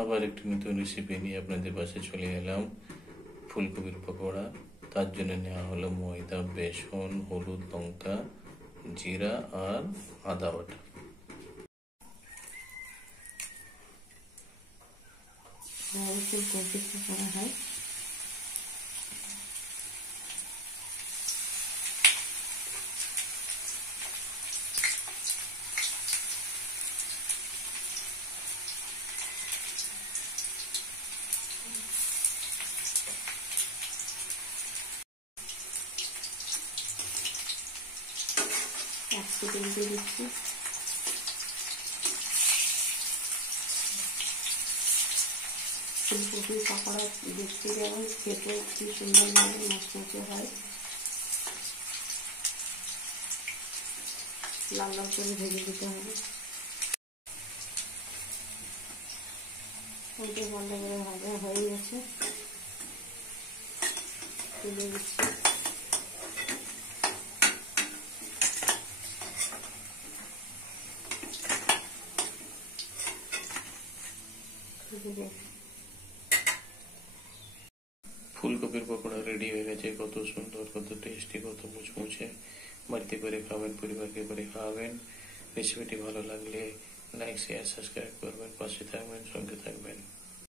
আবার একটি নতুন রেসিপি নিয়ে আপনাদের পাশে চলে এলাম। ফুলকপির পকোড়া। তার জন্য নেওয়া হলো ময়দা, বেসন, হলুদ, লঙ্কা, জিরা আর আদা বাটা। ফুলকপির পকোড়া হয়। তেল দিয়ে দিচ্ছি। ফুলকপির পকোড়া দেখতে যেমন খেতে কি সুন্দর লাগে, মচমচে হয়। লাল লাল করে ভেজে দিতে হবে। ভালো করে ভাজা হয়ে গেছে, তুলে দিচ্ছি। ফুলকপির পকোড়া রেডি হয়ে গেছে। কত সুন্দর, কত টেস্টি, কত মুচমুচে। বাড়িতে করে খাবেন, পরিবারকে করে খাওয়াবেন। রেসিপিটি ভালো লাগলে লাইক, শেয়ার, সাবস্ক্রাইব করবেন, পাশে থাকবেন, সঙ্গে থাকবেন।